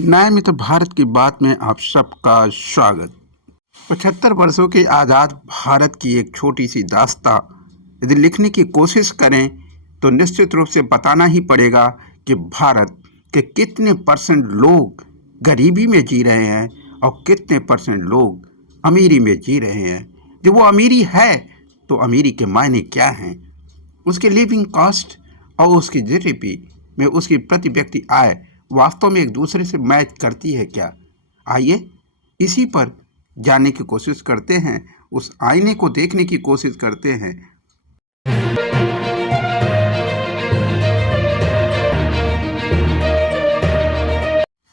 न्याय मित्र भारत की बात में आप सबका स्वागत। 75 वर्षों के आज़ाद भारत की एक छोटी सी दास्तां यदि लिखने की कोशिश करें तो निश्चित रूप से बताना ही पड़ेगा कि भारत के कितने परसेंट लोग गरीबी में जी रहे हैं और कितने परसेंट लोग अमीरी में जी रहे हैं। जब वो अमीरी है तो अमीरी के मायने क्या हैं, उसके लिविंग कॉस्ट और उसकी जीडीपी में उसकी प्रति व्यक्ति आय वास्तव में एक दूसरे से मैच करती है क्या? आइए इसी पर जानने की कोशिश करते हैं, उस आईने को देखने की कोशिश करते हैं।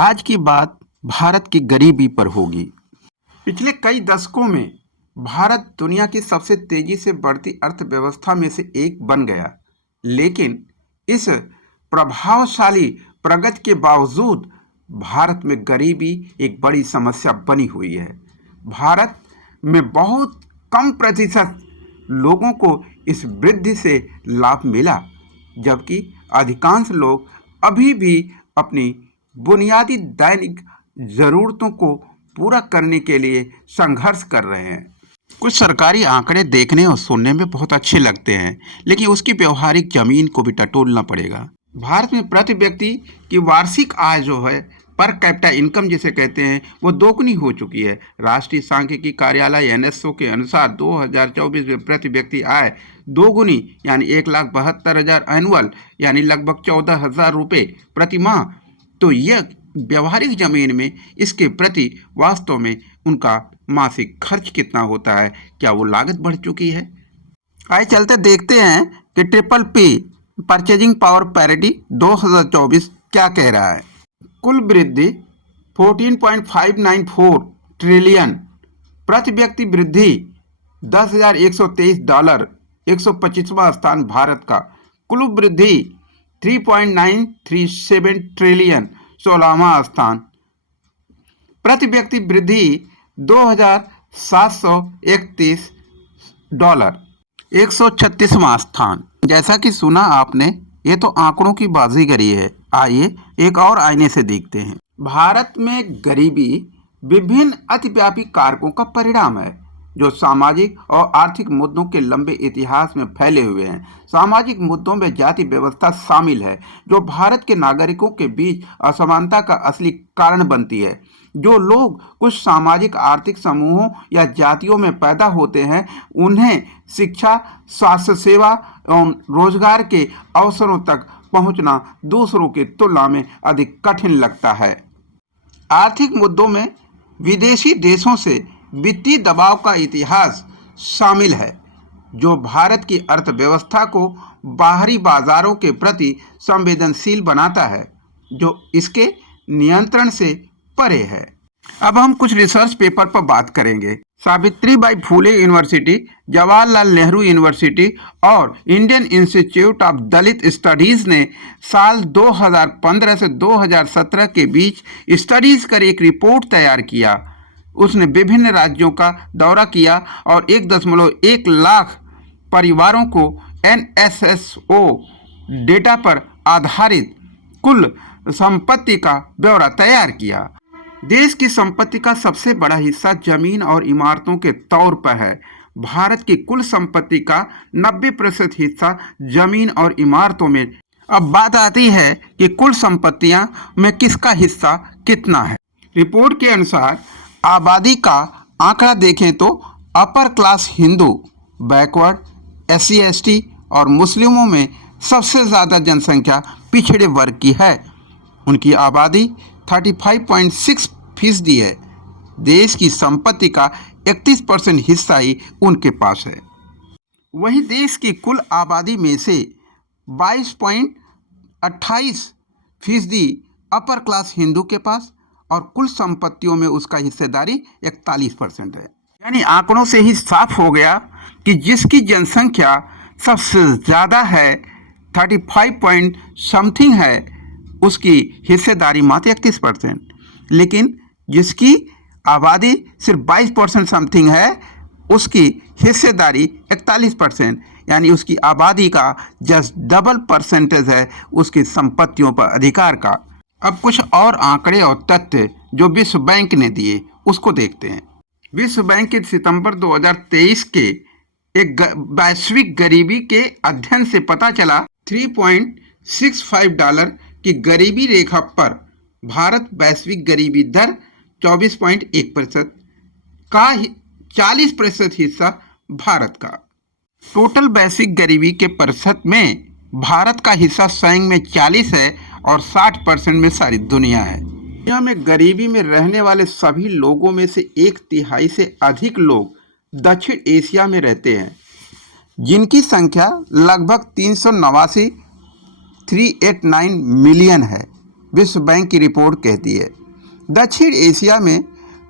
आज की बात भारत की गरीबी पर होगी। पिछले कई दशकों में भारत दुनिया की सबसे तेजी से बढ़ती अर्थव्यवस्था में से एक बन गया, लेकिन इस प्रभावशाली प्रगति के बावजूद भारत में गरीबी एक बड़ी समस्या बनी हुई है। भारत में बहुत कम प्रतिशत लोगों को इस वृद्धि से लाभ मिला, जबकि अधिकांश लोग अभी भी अपनी बुनियादी दैनिक ज़रूरतों को पूरा करने के लिए संघर्ष कर रहे हैं। कुछ सरकारी आंकड़े देखने और सुनने में बहुत अच्छे लगते हैं, लेकिन उसकी व्यवहारिक ज़मीन को भी टटोलना पड़ेगा। भारत में प्रति व्यक्ति की वार्षिक आय जो है, पर कैपिटा इनकम जिसे कहते हैं, वो दोगुनी हो चुकी है। राष्ट्रीय सांख्यिकी कार्यालय एनएसओ के अनुसार 2024 में प्रति व्यक्ति आय दोगुनी यानी 1,72,000 एनुअल यानी लगभग 14,000 रुपये प्रति माह। तो यह व्यवहारिक ज़मीन में इसके प्रति वास्तव में उनका मासिक खर्च कितना होता है, क्या वो लागत बढ़ चुकी है? आइए चलते देखते हैं कि triple P purchasing power parity 2024 क्या कह रहा है। कुल वृद्धि 14.594 ट्रिलियन, प्रति व्यक्ति वृद्धि $10,123, 125वां स्थान भारत का। कुल वृद्धि 3.937 ट्रिलियन, 16वां स्थान। प्रति व्यक्ति वृद्धि $2,731, 136वां स्थान। जैसा कि सुना आपने, ये तो आंकड़ों की बाजीगरी है। आइए एक और आईने से देखते हैं। भारत में गरीबी विभिन्न अतिव्यापी कारकों का परिणाम है जो सामाजिक और आर्थिक मुद्दों के लंबे इतिहास में फैले हुए हैं। सामाजिक मुद्दों में जाति व्यवस्था शामिल है, जो भारत के नागरिकों के बीच असमानता का असली कारण बनती है। जो लोग कुछ सामाजिक आर्थिक समूहों या जातियों में पैदा होते हैं, उन्हें शिक्षा, स्वास्थ्य सेवा एवं रोजगार के अवसरों तक पहुंचना दूसरों की तुलना में अधिक कठिन लगता है। आर्थिक मुद्दों में विदेशी देशों से वित्तीय दबाव का इतिहास शामिल है, जो भारत की अर्थव्यवस्था को बाहरी बाजारों के प्रति संवेदनशील बनाता है, जो इसके नियंत्रण से परे है। अब हम कुछ रिसर्च पेपर पर बात करेंगे। सावित्रीबाई फुले यूनिवर्सिटी, जवाहरलाल नेहरू यूनिवर्सिटी और Indian institute of Dalit studies ने साल 2015 से 2017 के बीच स्टडीज़ कर एक रिपोर्ट तैयार किया। उसने विभिन्न राज्यों का दौरा किया और 1.1 लाख परिवारों को एनएसएसओ डेटा पर आधारित कुल संपत्ति का ब्यौरा तैयार किया। देश की संपत्ति का सबसे बड़ा हिस्सा जमीन और इमारतों के तौर पर है। भारत की कुल संपत्ति का 90% हिस्सा जमीन और इमारतों में। अब बात आती है कि कुल संपत्तियां में किसका हिस्सा कितना है। रिपोर्ट के अनुसार आबादी का आंकड़ा देखें तो upper class Hindu, backward, SC ST और मुस्लिमों में सबसे ज़्यादा जनसंख्या पिछड़े वर्ग की है। उनकी आबादी 35.6% है। देश की संपत्ति का 31% हिस्सा ही उनके पास है। वहीं देश की कुल आबादी में से 22.28% अपर क्लास हिंदू के पास और कुल संपत्तियों में उसका हिस्सेदारी 41% है। यानी आंकड़ों से ही साफ हो गया कि जिसकी जनसंख्या सबसे ज़्यादा है, 35 पॉइंट समथिंग है, उसकी हिस्सेदारी मात्र 31%, लेकिन जिसकी आबादी सिर्फ 22% समथिंग है, उसकी हिस्सेदारी 41%, यानी उसकी आबादी का जस्ट डबल परसेंटेज है उसकी संपत्तियों पर अधिकार का। अब कुछ और आंकड़े और तथ्य जो विश्व बैंक ने दिए उसको देखते हैं। विश्व बैंक के सितंबर 2023 के एक वैश्विक गरीबी के अध्ययन से पता चला 3.65 डॉलर की गरीबी रेखा पर भारत वैश्विक गरीबी दर 24.1% का 40% हिस्सा भारत का। टोटल वैश्विक गरीबी के प्रतिशत में भारत का हिस्सा स्वयं में 40 है और 60% में सारी दुनिया है। दुनिया में गरीबी में रहने वाले सभी लोगों में से 1/3 से अधिक लोग दक्षिण एशिया में रहते हैं, जिनकी संख्या लगभग 389 मिलियन है, विश्व बैंक की रिपोर्ट कहती है। दक्षिण एशिया में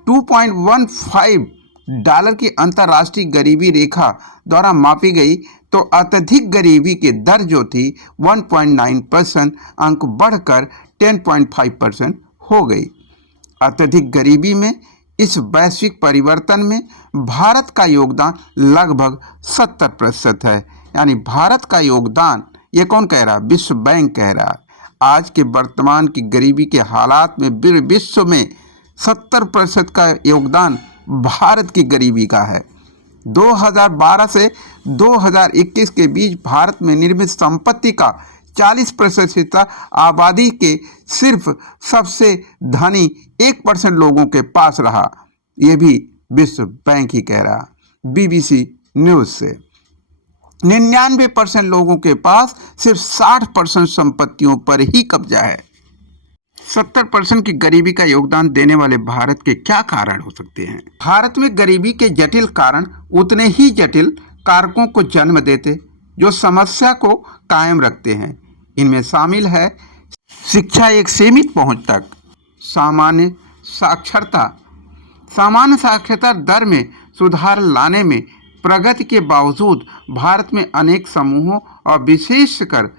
2.15 डॉलर की अंतर्राष्ट्रीय गरीबी रेखा द्वारा मापी गई तो अत्यधिक गरीबी की दर जो थी 1.9% अंक बढ़कर 10.5% हो गई। अत्यधिक गरीबी में इस वैश्विक परिवर्तन में भारत का योगदान लगभग 70% है। यानी भारत का योगदान, ये कौन कह रहा है? विश्व बैंक कह रहा है। आज के वर्तमान की गरीबी के हालात में विश्व में 70% का योगदान भारत की गरीबी का है। 2012 से 2021 के बीच भारत में निर्मित संपत्ति का 40% हिस्सा आबादी के सिर्फ सबसे धनी 1% लोगों के पास रहा। ये भी विश्व बैंक ही कह रहा। BBC न्यूज़ से 99% लोगों के पास सिर्फ 60% संपत्तियों पर ही कब्जा है। 70% की गरीबी का योगदान देने वाले भारत के क्या कारण हो सकते हैं? भारत में गरीबी के जटिल कारण उतने ही जटिल कारकों को जन्म देते जो समस्या को कायम रखते हैं। इनमें शामिल है शिक्षा एक सीमित पहुंच तक, सामान्य साक्षरता दर में सुधार लाने में प्रगति के बावजूद भारत में अनेक समूहों और विशेषकर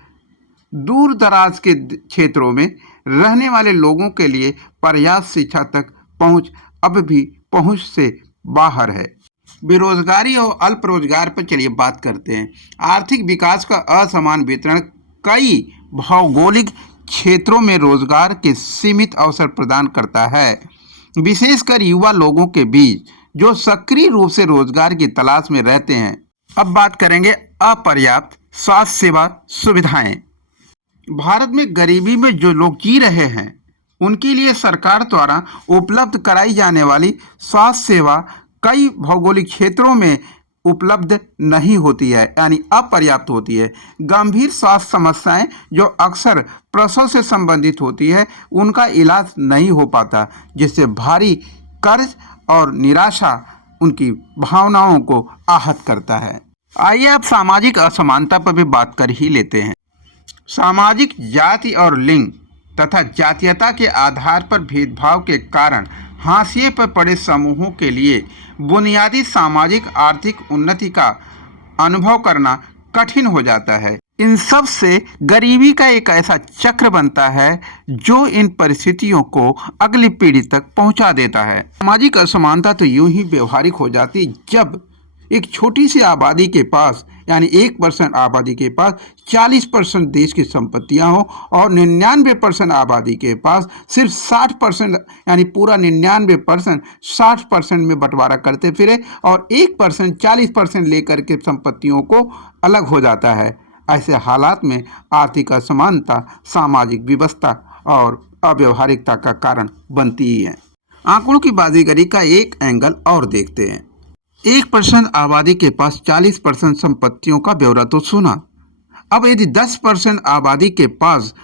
दूर दराज के क्षेत्रों में रहने वाले लोगों के लिए पर्याप्त शिक्षा तक पहुंच अब भी पहुंच से बाहर है। बेरोजगारी और अल्प रोजगार पर चलिए बात करते हैं। आर्थिक विकास का असमान वितरण कई भौगोलिक क्षेत्रों में रोजगार के सीमित अवसर प्रदान करता है, विशेषकर युवा लोगों के बीच जो सक्रिय रूप से रोजगार की तलाश में रहते हैं। अब बात करेंगे अपर्याप्त स्वास्थ्य सेवा सुविधाएं। भारत में गरीबी में जो लोग जी रहे हैं उनके लिए सरकार द्वारा उपलब्ध कराई जाने वाली स्वास्थ्य सेवा कई भौगोलिक क्षेत्रों में उपलब्ध नहीं होती है, यानी अपर्याप्त होती है। गंभीर स्वास्थ्य समस्याएं जो अक्सर प्रसव से संबंधित होती है उनका इलाज नहीं हो पाता, जिससे भारी कर्ज और निराशा उनकी भावनाओं को आहत करता है। आइए अब सामाजिक असमानता पर भी बात कर ही लेते हैं। सामाजिक जाति और लिंग तथा जातीयता के आधार पर भेदभाव के कारण हाशिए पर पड़े समूहों के लिए बुनियादी सामाजिक आर्थिक उन्नति का अनुभव करना कठिन हो जाता है। इन सब से गरीबी का एक ऐसा चक्र बनता है जो इन परिस्थितियों को अगली पीढ़ी तक पहुंचा देता है। सामाजिक असमानता तो यूं ही व्यवहारिक हो जाती जब एक छोटी सी आबादी के पास, यानी 1% आबादी के पास 40% देश की संपत्तियां हो और 99% आबादी के पास सिर्फ 60%, यानी पूरा 99% 60% में बंटवारा करते फिरे और 1% 40% लेकर के संपत्तियों को अलग हो जाता है। ऐसे हालात में आर्थिक असमानता सामाजिक विवशता और अव्यवहारिकता का कारण बनती ही है। आंकड़ों की बाजीगरी का एक एंगल और देखते हैं। 1% आबादी के पास 40% संपत्तियों का ब्यौरा तो सुना। अब यदि 10% आबादी के पास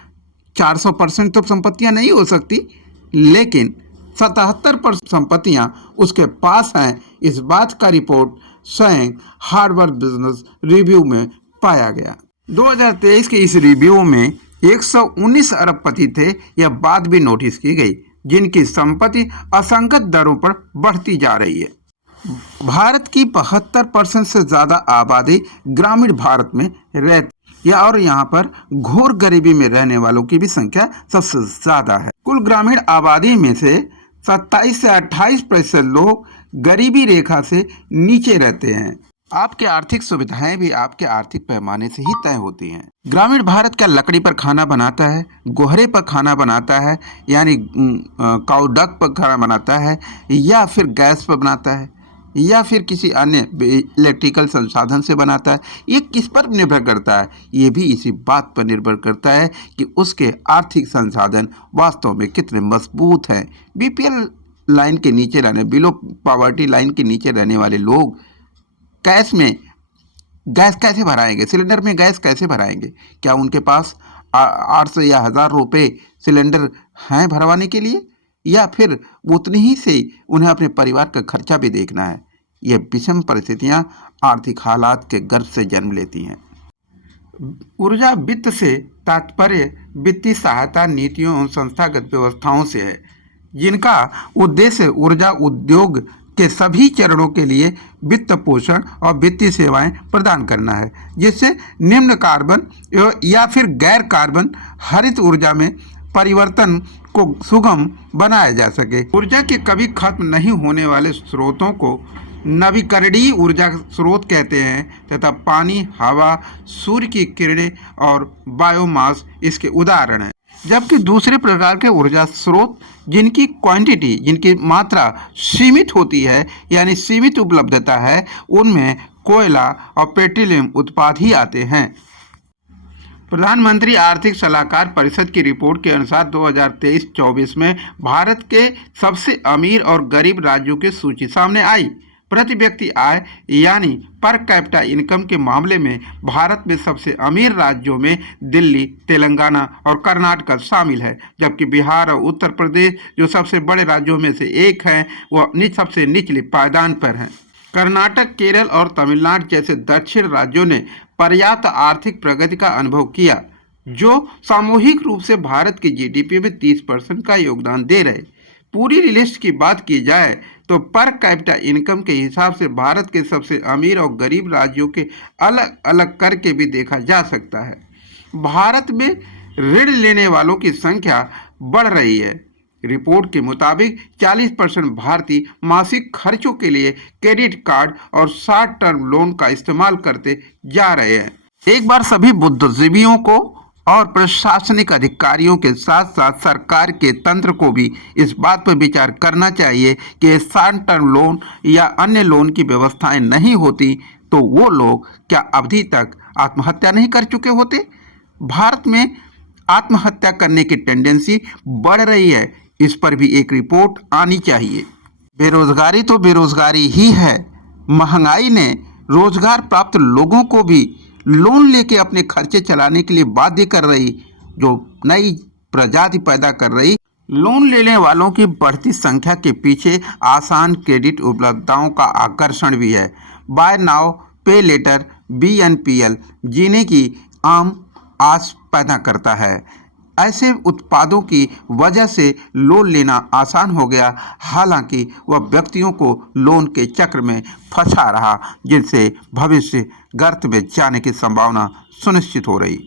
400% तो संपत्तियां नहीं हो सकती, लेकिन 77% संपत्तियां उसके पास हैं। इस बात का रिपोर्ट स्वयं हार्वर्ड बिजनेस रिव्यू में पाया गया। 2023 के इस रिव्यू में 119 अरबपति थे। यह बात भी नोटिस की गई जिनकी संपत्ति असंगत दरों पर बढ़ती जा रही है। भारत की 72% से ज़्यादा आबादी ग्रामीण भारत में रहती है और यहाँ पर घोर गरीबी में रहने वालों की भी संख्या सबसे ज़्यादा है। कुल ग्रामीण आबादी में से 27 से 28% लोग गरीबी रेखा से नीचे रहते हैं। आपकी आर्थिक सुविधाएं भी आपके आर्थिक पैमाने से ही तय होती हैं। ग्रामीण भारत क्या लकड़ी पर खाना बनाता है, गोहरे पर खाना बनाता है, यानी काउडक पर खाना बनाता है, या फिर गैस पर बनाता है, या फिर किसी अन्य इलेक्ट्रिकल संसाधन से बनाता है? ये किस पर निर्भर करता है? ये भी इसी बात पर निर्भर करता है कि उसके आर्थिक संसाधन वास्तव में कितने मजबूत हैं। बीपीएल लाइन के नीचे रहने, बिलो पॉवर्टी लाइन के नीचे रहने वाले लोग गैस कैसे भराएंगे, सिलेंडर में गैस कैसे भराएंगे? क्या उनके पास 800 या 1000 रुपये सिलेंडर हैं भरवाने के लिए, या फिर उतनी ही से उन्हें अपने परिवार का खर्चा भी देखना है? ये विषम परिस्थितियां आर्थिक हालात के गर्भ से जन्म लेती हैं। ऊर्जा वित्त से तात्पर्य वित्तीय सहायता नीतियों और संस्थागत व्यवस्थाओं से है, जिनका उद्देश्य ऊर्जा उद्योग के सभी चरणों के लिए वित्त पोषण और वित्तीय सेवाएं प्रदान करना है, जिससे निम्न कार्बन या फिर गैर कार्बन हरित ऊर्जा में परिवर्तन को सुगम बनाया जा सके। ऊर्जा के कभी खत्म नहीं होने वाले स्रोतों को नवीकरणीय ऊर्जा स्रोत कहते हैं, तथा पानी, हवा, सूर्य की किरणें और बायोमास इसके उदाहरण हैं। जबकि दूसरे प्रकार के ऊर्जा स्रोत जिनकी क्वांटिटी, जिनकी मात्रा सीमित होती है, यानी सीमित उपलब्धता है, उनमें कोयला और पेट्रोलियम उत्पाद ही आते हैं। प्रधानमंत्री आर्थिक सलाहकार परिषद की रिपोर्ट के अनुसार 2023-24 में भारत के सबसे अमीर और गरीब राज्यों की सूची सामने आई। प्रति व्यक्ति आय यानी पर कैपिटा इनकम के मामले में भारत में सबसे अमीर राज्यों में दिल्ली, तेलंगाना और कर्नाटक शामिल है, जबकि बिहार और उत्तर प्रदेश, जो सबसे बड़े राज्यों में से एक हैं, वह सबसे निचले पायदान पर हैं। कर्नाटक, केरल और तमिलनाडु जैसे दक्षिण राज्यों ने पर्याप्त आर्थिक प्रगति का अनुभव किया, जो सामूहिक रूप से भारत की जीडीपी में 30% का योगदान दे रहे। पूरी लिस्ट की बात की जाए तो पर कैपिटा इनकम के हिसाब से भारत के सबसे अमीर और गरीब राज्यों के अलग अलग करके भी देखा जा सकता है। भारत में ऋण लेने वालों की संख्या बढ़ रही है। रिपोर्ट के मुताबिक 40% भारतीय मासिक खर्चों के लिए क्रेडिट कार्ड और शॉर्ट टर्म लोन का इस्तेमाल करते जा रहे हैं। एक बार सभी बुद्धिजीवियों को और प्रशासनिक अधिकारियों के साथ साथ सरकार के तंत्र को भी इस बात पर विचार करना चाहिए कि शॉर्ट टर्म लोन या अन्य लोन की व्यवस्थाएं नहीं होती तो वो लोग क्या अवधि तक आत्महत्या नहीं कर चुके होते? भारत में आत्महत्या करने की टेंडेंसी बढ़ रही है, इस पर भी एक रिपोर्ट आनी चाहिए। बेरोजगारी तो बेरोजगारी ही है। महंगाई ने रोजगार प्राप्त लोगों को भी लोन लेके अपने खर्चे चलाने के लिए बाध्य कर रही, जो नई प्रजाति पैदा कर रही। लोन लेने वालों की बढ़ती संख्या के पीछे आसान क्रेडिट उपलब्धताओं का आकर्षण भी है। बाय नाउ पे लेटर BNPL जीने की आम आस पैदा करता है। ऐसे उत्पादों की वजह से लोन लेना आसान हो गया, हालांकि वह व्यक्तियों को लोन के चक्र में फंसा रहा, जिनसे भविष्य गर्त में जाने की संभावना सुनिश्चित हो रही।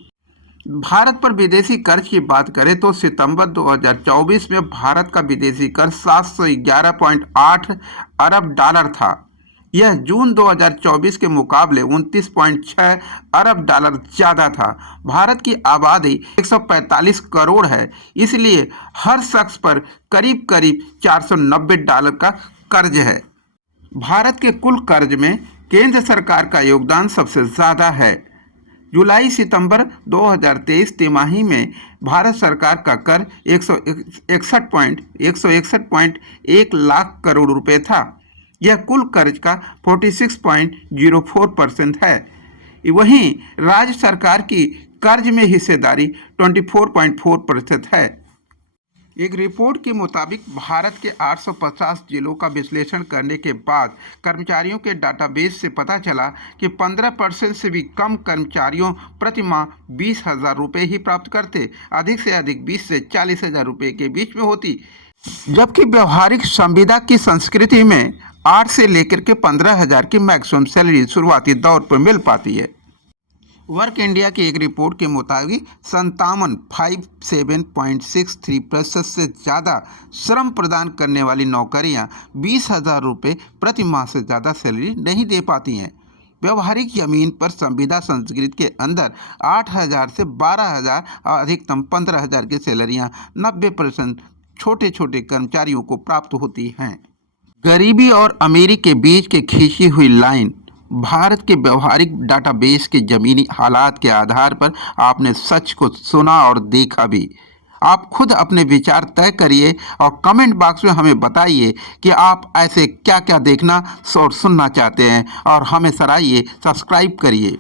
भारत पर विदेशी कर्ज की बात करें तो सितंबर 2024 में भारत का विदेशी कर्ज 711.8 अरब डॉलर था। यह जून 2024 के मुकाबले 29.6 अरब डॉलर ज़्यादा था। भारत की आबादी 145 करोड़ है, इसलिए हर शख्स पर करीब करीब $490 का कर्ज है। भारत के कुल कर्ज में केंद्र सरकार का योगदान सबसे ज़्यादा है। जुलाई सितंबर 2023 तिमाही में भारत सरकार का कर्ज 161.1 लाख करोड़ रुपए था। यह कुल कर्ज का 46.04% है। वहीं राज्य सरकार की कर्ज में हिस्सेदारी 24.4% है। एक रिपोर्ट के मुताबिक भारत के 850 जिलों का विश्लेषण करने के बाद कर्मचारियों के डाटाबेस से पता चला कि 15% से भी कम कर्मचारियों प्रति माह 20,000 रुपये ही प्राप्त करते, अधिक से अधिक 20 से 40,000 रुपये के बीच में होती, जबकि व्यवहारिक संविदा की संस्कृति में 8 से लेकर के 15,000 की मैक्सिमम सैलरी शुरुआती दौर पर मिल पाती है। वर्क इंडिया की एक रिपोर्ट के मुताबिक 57.63% से ज़्यादा श्रम प्रदान करने वाली नौकरियां 20,000 रुपये प्रति माह से ज़्यादा सैलरी नहीं दे पाती हैं। व्यवहारिक जमीन पर संविदा संस्कृत के अंदर 8,000 से 12,000 और अधिकतम 15,000 की सैलरियां 90% छोटे छोटे कर्मचारियों को प्राप्त होती हैं। गरीबी और अमीरी के बीच के खींची हुई लाइन भारत के व्यवहारिक डाटाबेस के जमीनी हालात के आधार पर आपने सच को सुना और देखा भी। आप खुद अपने विचार तय करिए और कमेंट बॉक्स में हमें बताइए कि आप ऐसे क्या क्या देखना और सुनना चाहते हैं, और हमें सराहिए, सब्सक्राइब करिए।